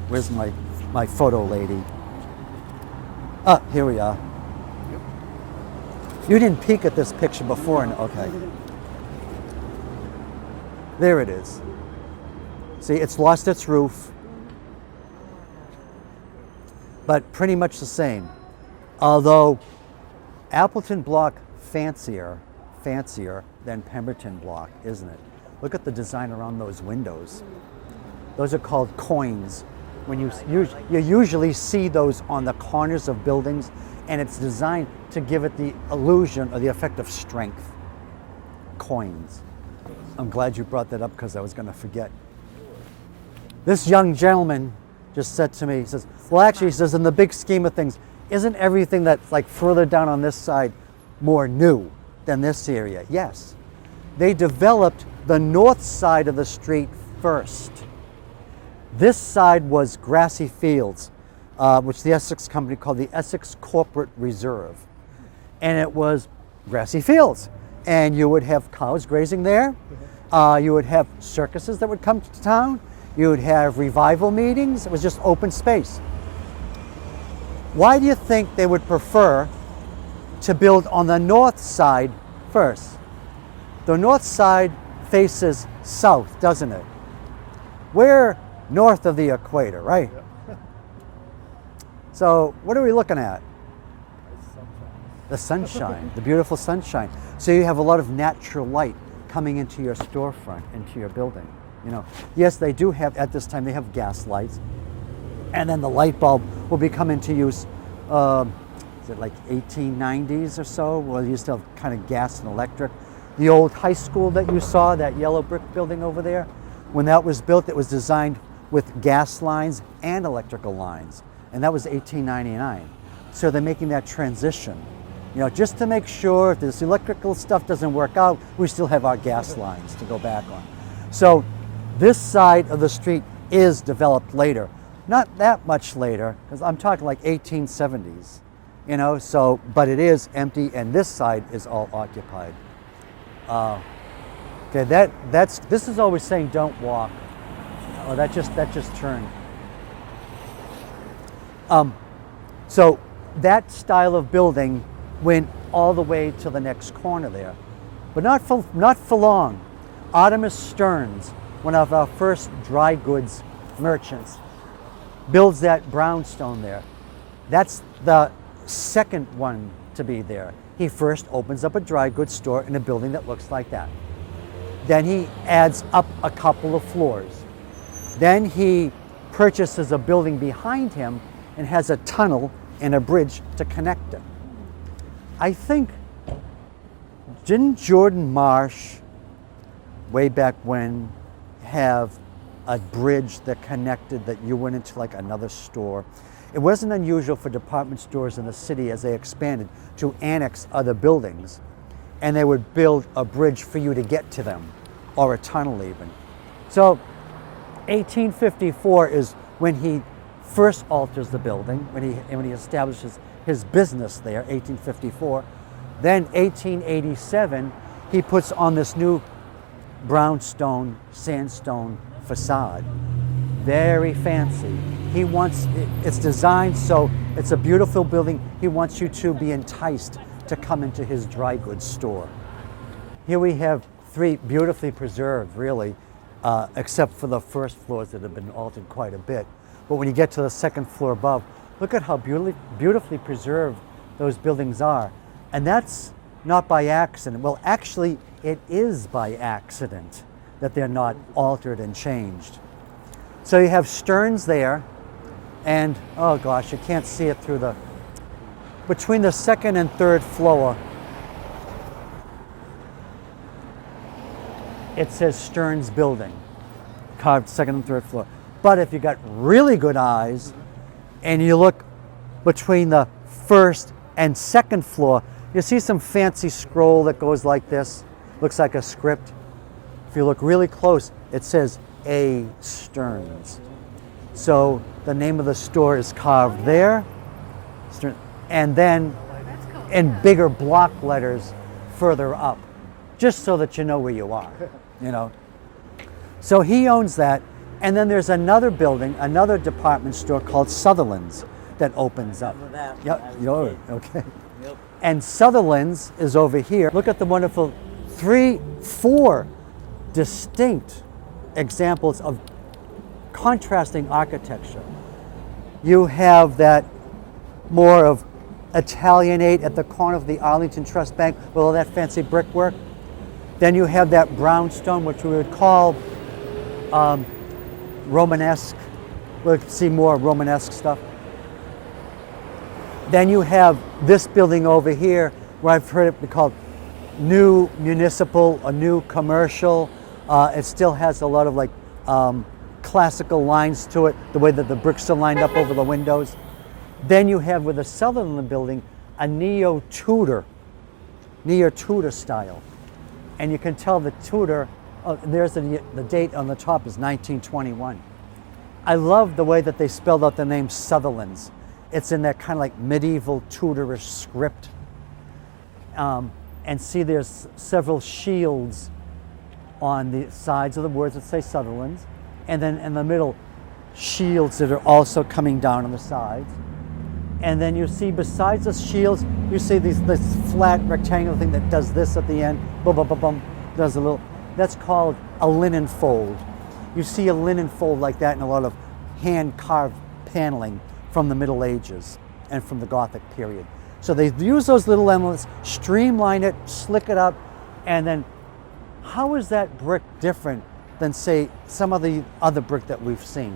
Where's my photo lady? Ah, here we are. You didn't peek at this picture before, okay. There it is. See, it's lost its roof, but pretty much the same. Although Appleton Block fancier than Pemberton Block, isn't it? Look at the design around those windows. Those are called coins. When you usually see those on the corners of buildings, and it's designed to give it the illusion or the effect of strength. Coins. I'm glad you brought that up because I was going to forget. This young gentleman just said to me, he says, well, actually, he says, in the big scheme of things, isn't everything that's like further down on this side more new than this area? Yes. They developed the north side of the street first. This side was grassy fields, which the Essex Company called the Essex Corporate Reserve. And it was grassy fields. And you would have cows grazing there. You would have circuses that would come to town. You would have revival meetings. It was just open space. Why do you think they would prefer to build on the north side first? The north side faces south, doesn't it? We're north of the equator, right? So what are we looking at? The sunshine, the beautiful sunshine. So you have a lot of natural light coming into your storefront, into your building. You know, yes, they do have, at this time, they have gas lights. And then the light bulb will be coming into use, is it like 1890s or so? Well, you used to have kind of gas and electric. The old high school that you saw, that yellow brick building over there, when that was built, it was designed with gas lines and electrical lines. And that was 1899. So they're making that transition. You know, just to make sure if this electrical stuff doesn't work out, we still have our gas lines to go back on. So this side of the street is developed later. Not that much later, because I'm talking like 1870s, you know, so, but it is empty, and this side is all occupied. Okay, this is always saying don't walk. Oh, that just turned. So that style of building went all the way to the next corner there, but not for long. Artemis Stearns, one of our first dry goods merchants, builds that brownstone there. That's the second one to be there. He first opens up a dry goods store in a building that looks like that. Then he adds up a couple of floors. Then he purchases a building behind him and has a tunnel and a bridge to connect it. I think, didn't Jordan Marsh, way back when, have a bridge that connected that you went into like another store? It wasn't unusual for department stores in the city as they expanded to annex other buildings, and they would build a bridge for you to get to them, or a tunnel even. So 1854 is when he first alters the building, when he establishes his business there, 1854. Then 1887, he puts on this new brownstone, sandstone facade. Very fancy. It's designed so it's a beautiful building. He wants you to be enticed to come into his dry goods store. Here we have three beautifully preserved, really, except for the first floors that have been altered quite a bit. But when you get to the second floor above, look at how beautifully preserved those buildings are. And that's not by accident. Well, actually, it is by accident that they're not altered and changed. So you have Stearns there, and oh gosh, you can't see it through between the second and third floor, it says Stearns Building, carved second and third floor. But if you got really good eyes and you look between the first and second floor, you see some fancy scroll that goes like this, looks like a script. If you look really close, it says A. Stearns. So the name of the store is carved there, and then in bigger block letters further up, just so that you know where you are, you know. So he owns that, and then there's another building, another department store called Sutherland's that opens up. Yep, okay. Yep. And Sutherland's is over here. Look at the wonderful 4 distinct examples of contrasting architecture. You have that more of Italianate at the corner of the Arlington Trust Bank with all that fancy brickwork. Then you have that brownstone, which we would call Romanesque. We'll see more Romanesque stuff. Then you have this building over here, where I've heard it be called new municipal, a new commercial. It still has a lot of like classical lines to it, the way that the bricks are lined up over the windows. Then you have with the Sutherland building a neo-Tudor style. And you can tell the Tudor, there's the date on the top is 1921. I love the way that they spelled out the name Sutherland's. It's in that kind of like medieval Tudorish script. And see there's several shields on the sides of the words that say Sutherland's. And then in the middle, shields that are also coming down on the sides. And then you see besides the shields, you see this flat rectangular thing that does this at the end, boom, boom, boom, boom, does a little, that's called a linen fold. You see a linen fold like that in a lot of hand-carved paneling from the Middle Ages and from the Gothic period. So they use those little elements, streamline it, slick it up, and then how is that brick different than, say, some of the other brick that we've seen?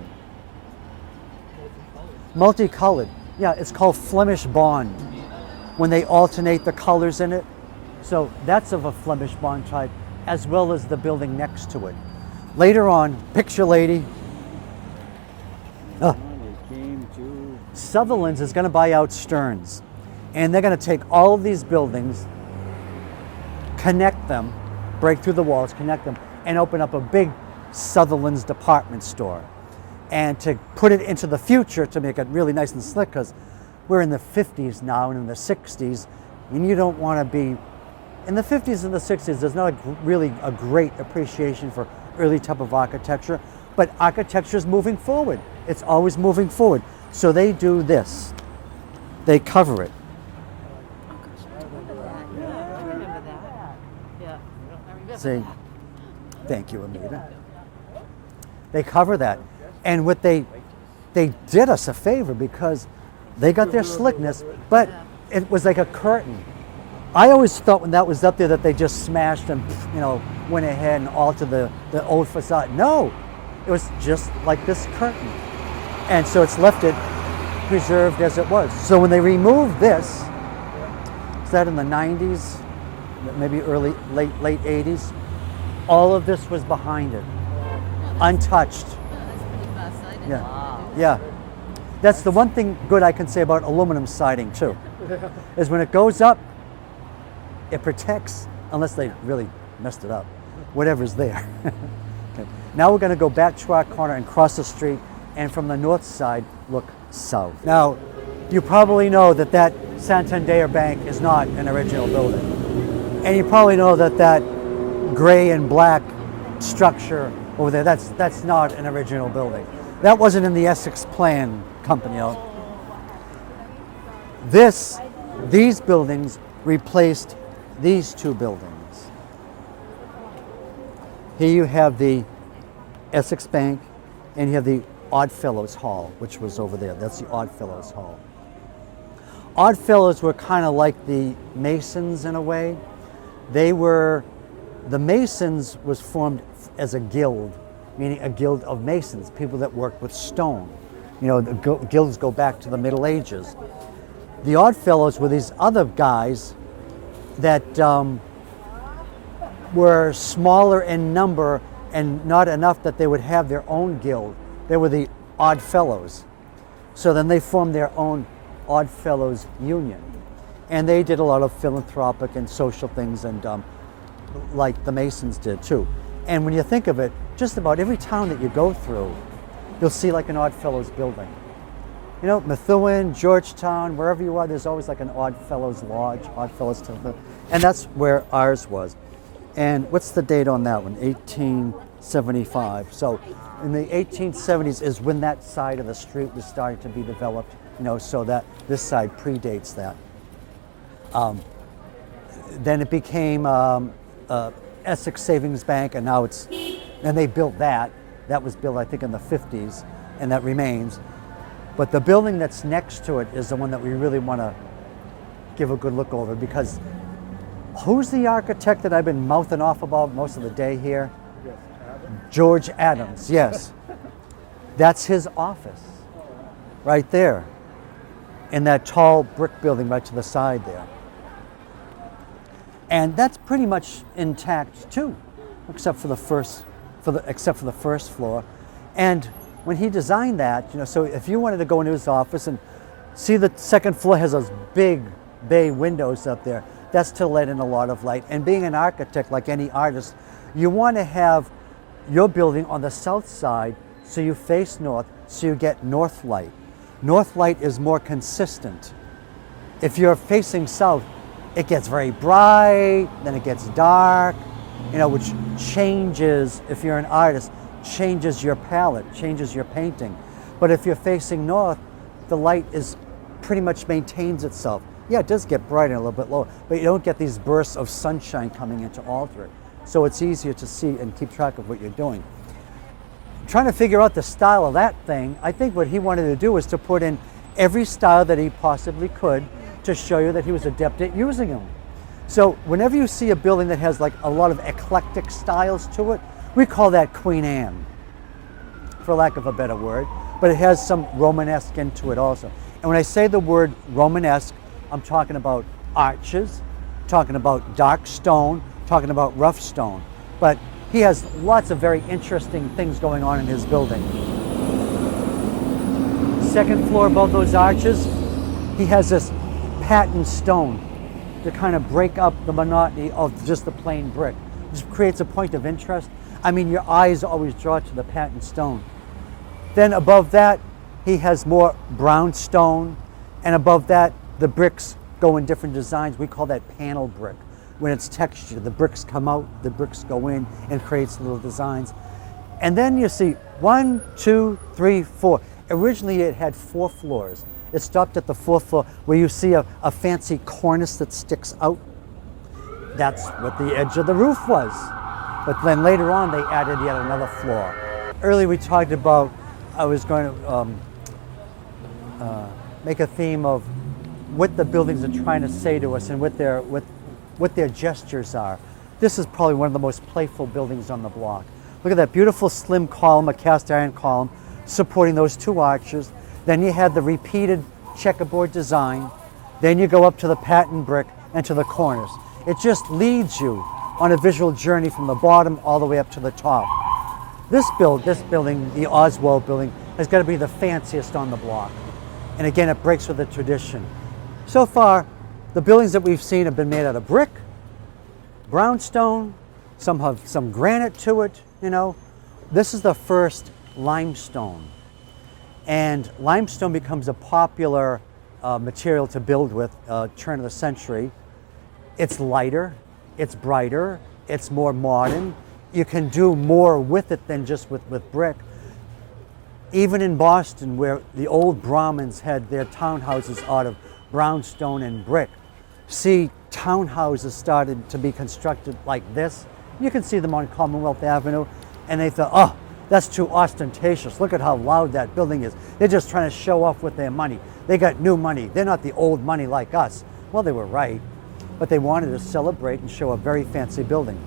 Multicolored. Yeah, it's called Flemish bond, when they alternate the colors in it. So that's of a Flemish bond type, as well as the building next to it. Later on, picture lady. Sutherland's is going to buy out Stearns, and they're going to take all of these buildings, connect them, break through the walls, connect them, and open up a big Sutherland's department store. And to put it into the future, to make it really nice and slick, because we're in the 50s now and in the 60s, and you don't want to be, in the 50s and the 60s, there's not really a great appreciation for early type of architecture, but architecture is moving forward. It's always moving forward. So they do this. They cover it. I remember that. Yeah. I remember See, that. thank you, Anita. They cover that. And what they did us a favor because they got their slickness, but it was like a curtain. I always thought when that was up there that they just smashed and, went ahead and altered the old facade. No, it was just like this curtain. And so it's left it preserved as it was. So when they removed this, is that in the 90s, maybe late 80s? All of this was behind it, untouched. That's pretty fast-sighted. Yeah, yeah. That's the one thing good I can say about aluminum siding too, is when it goes up, it protects, unless they really messed it up, whatever's there. Okay. Now we're going to go back to our corner and cross the street, and from the north side, look south. Now, you probably know that that Santander Bank is not an original building. And you probably know that that gray and black structure over there, that's not an original building. That wasn't in the Essex Plan Company. These buildings replaced these two buildings. Here you have the Essex Bank, and you have the Oddfellows Hall, which was over there. That's the Oddfellows Hall. Oddfellows were kind of like the Masons in a way. The Masons was formed as a guild, meaning a guild of Masons, people that worked with stone. The guilds go back to the Middle Ages. The Oddfellows were these other guys that were smaller in number and not enough that they would have their own guild. They were the Oddfellows. So then they formed their own Oddfellows Union. And they did a lot of philanthropic and social things, and like the Masons did too. And when you think of it, just about every town that you go through, you'll see like an Oddfellows building. Methuen, Georgetown, wherever you are, there's always like an Oddfellows Lodge, Oddfellows Temple, and that's where ours was. And what's the date on that one? 1875. So in the 1870s is when that side of the street was starting to be developed, so that this side predates that. Then it became Essex Savings Bank, and now and they built that. That was built, I think, in the 50s, and that remains. But the building that's next to it is the one that we really want to give a good look over, because who's the architect that I've been mouthing off about most of the day here? Yes, Adam? George Adams, yes. That's his office, right there, in that tall brick building right to the side there. And that's pretty much intact too, except for the first floor. And when he designed that, so if you wanted to go into his office and see the second floor has those big bay windows up there, that's to let in a lot of light. And being an architect, like any artist, you want to have your building on the south side so you face north, so you get north light. North light is more consistent. If you're facing south, it gets very bright, then it gets dark, which changes, if you're an artist, changes your palette, changes your painting. But if you're facing north, the light is pretty much maintains itself. Yeah, it does get brighter and a little bit lower, but you don't get these bursts of sunshine coming in to alter it. So it's easier to see and keep track of what you're doing. Trying to figure out the style of that thing, I think what he wanted to do was to put in every style that he possibly could to show you that he was adept at using them. So whenever you see a building that has like a lot of eclectic styles to it, we call that Queen Anne, for lack of a better word, but it has some Romanesque into it also. And when I say the word Romanesque, I'm talking about arches, talking about dark stone, talking about rough stone. But he has lots of very interesting things going on in his building. Second floor above those arches, he has this patterned stone to kind of break up the monotony of just the plain brick. It just creates a point of interest. I mean, your eyes always draw to the patterned stone. Then above that, he has more brown stone, and above that, the bricks go in different designs. We call that panel brick. When it's textured, the bricks come out, the bricks go in, and creates little designs. And then you see 1, 2, 3, 4. Originally, it had 4 floors. It stopped at the 4th floor where you see a fancy cornice that sticks out. That's what the edge of the roof was. But then later on, they added yet another floor. Earlier, we talked about, I was going to make a theme of what the buildings are trying to say to us and what their gestures are. This is probably one of the most playful buildings on the block. Look at that beautiful slim column, a cast iron column, supporting those 2 arches. Then you have the repeated checkerboard design. Then you go up to the pattern brick and to the corners. It just leads you on a visual journey from the bottom all the way up to the top. This building, the Oswald building, has got to be the fanciest on the block. And again, it breaks with the tradition. So far, the buildings that we've seen have been made out of brick, brownstone, some have some granite to it, you know. This is the first limestone. And limestone becomes a popular material to build with turn of the century. It's lighter, it's brighter, it's more modern. You can do more with it than just with brick. Even in Boston, where the old Brahmins had their townhouses out of brownstone and brick, see townhouses started to be constructed like this. You can see them on Commonwealth Avenue, and they thought, oh, that's too ostentatious. Look at how loud that building is. They're just trying to show off with their money. They got new money. They're not the old money like us. Well, they were right, but they wanted to celebrate and show a very fancy building.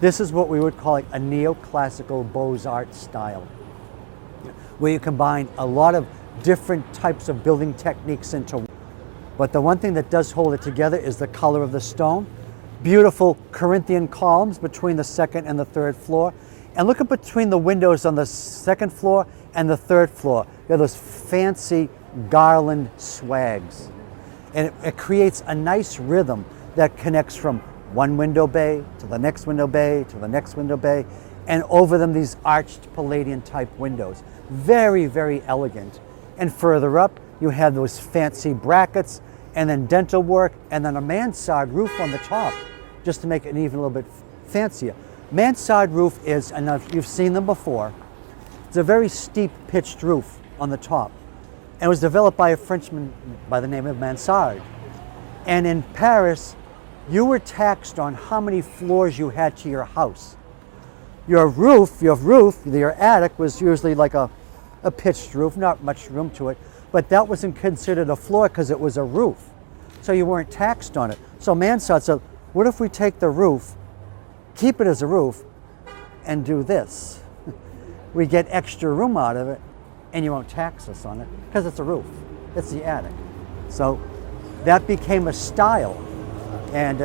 This is what we would call like a neoclassical Beaux-Arts style, where you combine a lot of different types of building techniques into one. But the one thing that does hold it together is the color of the stone. Beautiful Corinthian columns between the 2nd and the 3rd floor. And look at between the windows on the 2nd floor and the 3rd floor. You have those fancy garland swags. And it creates a nice rhythm that connects from one window bay to the next window bay to the next window bay, and over them these arched Palladian type windows. Very, very elegant. And further up, you have those fancy brackets and then dental work and then a mansard roof on the top, just to make it even a little bit fancier. Mansard roof is, and you've seen them before, it's a very steep pitched roof on the top. And it was developed by a Frenchman by the name of Mansard. And in Paris, you were taxed on how many floors you had to your house. Your attic was usually like a pitched roof, not much room to it, but that wasn't considered a floor because it was a roof. So you weren't taxed on it. So Mansard said, what if we take the roof, keep it as a roof, and do this? We get extra room out of it, and you won't tax us on it because it's a roof. It's the attic. So that became a style, and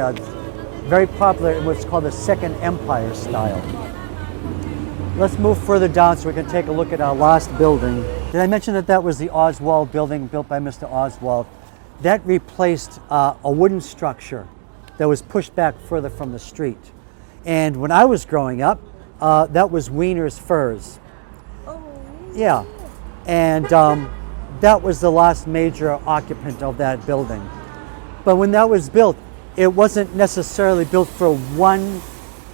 very popular in what's called the Second Empire style. Let's move further down so we can take a look at our last building. Did I mention that that was the Oswald building built by Mr. Oswald? That replaced a wooden structure that was pushed back further from the street. And when I was growing up, that was Wiener's Furs. Oh, yeah. And that was the last major occupant of that building. But when that was built, it wasn't necessarily built for one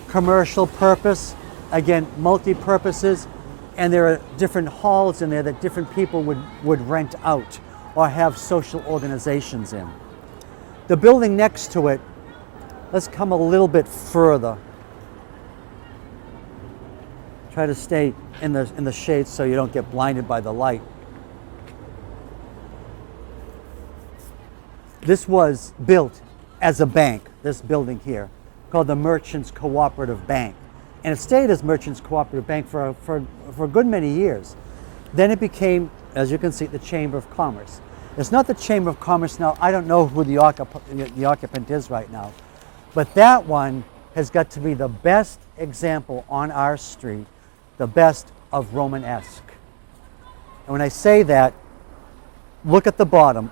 commercial purpose. Again, multi-purposes, and there are different halls in there that different people would rent out or have social organizations in. The building next to it, let's come a little bit further. Try to stay in the shade so you don't get blinded by the light. This was built as a bank, this building here, called the Merchants Cooperative Bank. And it stayed as Merchants Cooperative Bank for a good many years. Then it became, as you can see, the Chamber of Commerce. It's not the Chamber of Commerce now. I don't know who the occupant is right now. But that one has got to be the best example on our street, the best of Romanesque. And when I say that, look at the bottom,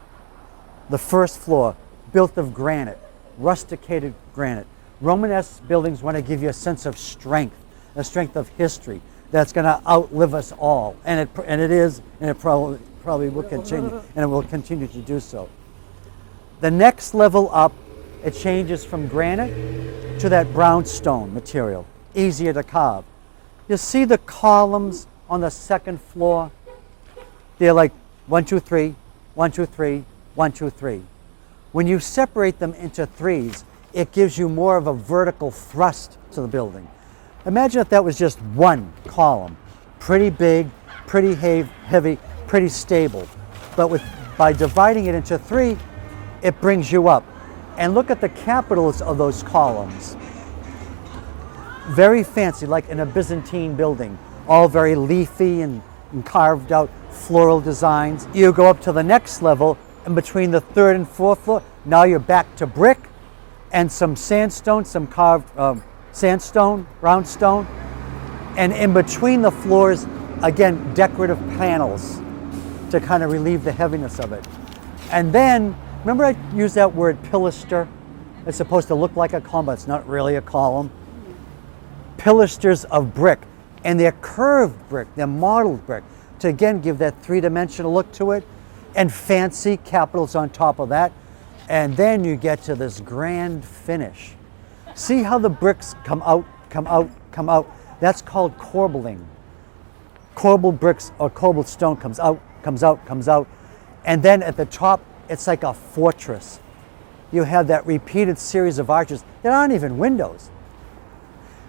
the first floor, built of granite, rusticated granite. Romanesque buildings want to give you a sense of strength, a strength of history that's going to outlive us all, and it is, and it probably will continue, and it will continue to do so. The next level up, it changes from granite to that brownstone material, easier to carve. You see the columns on the second floor? They're like 1, 2, 3, 1, 2, 3, 1, 2, 3. When you separate them into threes, it gives you more of a vertical thrust to the building. Imagine if that was just one column, pretty big, pretty heavy, pretty stable. But by dividing it into three, it brings you up. And look at the capitals of those columns. Very fancy, like in a Byzantine building, all very leafy and carved out floral designs. You go up to the next level, and between the third and fourth floor, now you're back to brick and some sandstone, some carved sandstone, round stone. And in between the floors, again, decorative panels to kind of relieve the heaviness of it. And then, remember I used that word pilaster? It's supposed to look like a column, but it's not really a column. Pilasters of brick, and they're curved brick, they're modeled brick, to again give that three-dimensional look to it, and fancy capitals on top of that. And then you get to this grand finish. See how the bricks come out, come out, come out? That's called corbelling. Corbelled bricks or corbelled stone comes out, comes out, comes out. And then at the top, it's like a fortress. You have that repeated series of arches. There aren't even windows.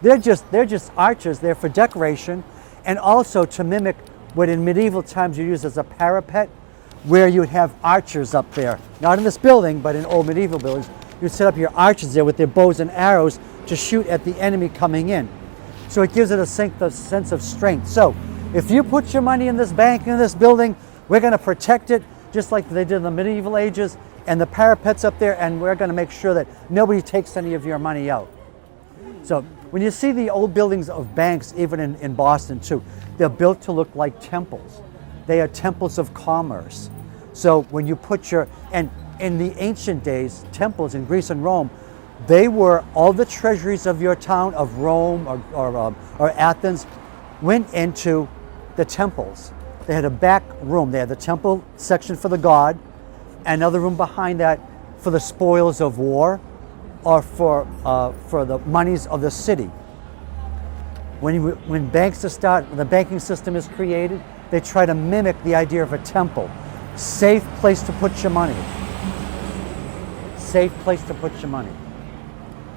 They're just arches. They're for decoration, and also to mimic what in medieval times you use as a parapet, where you'd have archers up there. Not in this building, but in old medieval buildings. You'd set up your archers there with their bows and arrows to shoot at the enemy coming in. So it gives it a sense of strength. So if you put your money in this bank, in this building, we're going to protect it just like they did in the medieval ages, and the parapet's up there, and we're going to make sure that nobody takes any of your money out. So when you see the old buildings of banks, even in Boston too, they're built to look like temples. They are temples of commerce. So when you put and in the ancient days, temples in Greece and Rome, they were all the treasuries of your town, of Rome or Athens, went into the temples. They had a back room. They had the temple section for the god, another room behind that for the spoils of war, or for the monies of the city. When the banking system is created, they try to mimic the idea of a temple. Safe place to put your money. Safe place to put your money.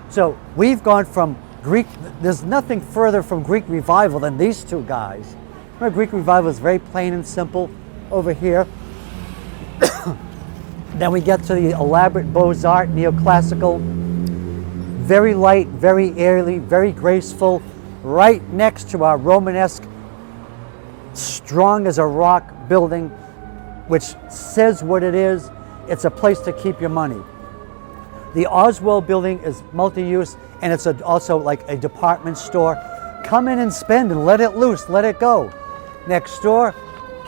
So we've gone from Greek, there's nothing further from Greek revival than these two guys. Remember, Greek revival is very plain and simple over here. Then we get to the elaborate Beaux-Arts, neoclassical, very light, very airy, very graceful, right next to our Romanesque, strong as a rock building, which says what it is. It's a place to keep your money. The Oswald building is multi-use, and it's also like a department store. Come in and spend and let it loose, let it go. Next door,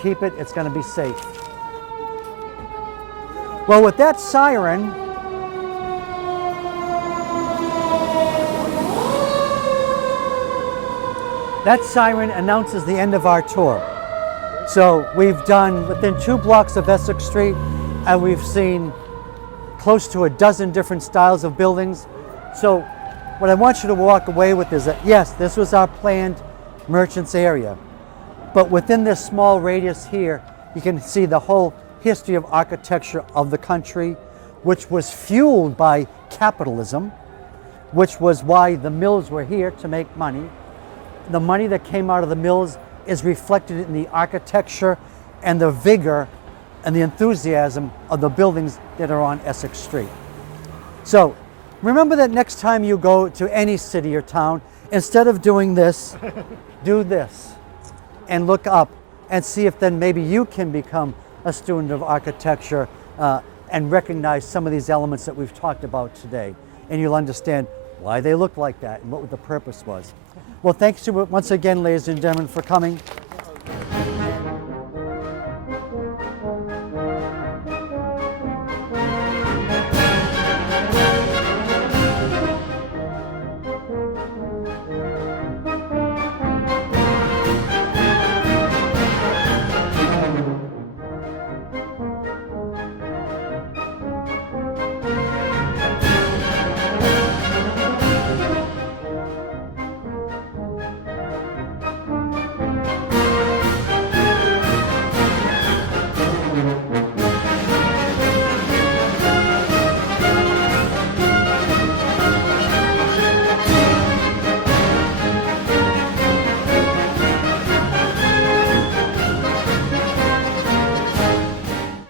keep it, it's going to be safe. Well, with that siren, announces the end of our tour. So we've done within 2 blocks of Essex Street, and we've seen close to a dozen different styles of buildings. So what I want you to walk away with is that, yes, this was our planned merchants area. But within this small radius here, you can see the whole history of architecture of the country, which was fueled by capitalism, which was why the mills were here to make money. The money that came out of the mills is reflected in the architecture and the vigor and the enthusiasm of the buildings that are on Essex Street. So remember that next time you go to any city or town, instead of doing this, do this and look up and see if then maybe you can become a student of architecture and recognize some of these elements that we've talked about today. And you'll understand why they look like that and what the purpose was. Well, thanks once again, ladies and gentlemen, for coming.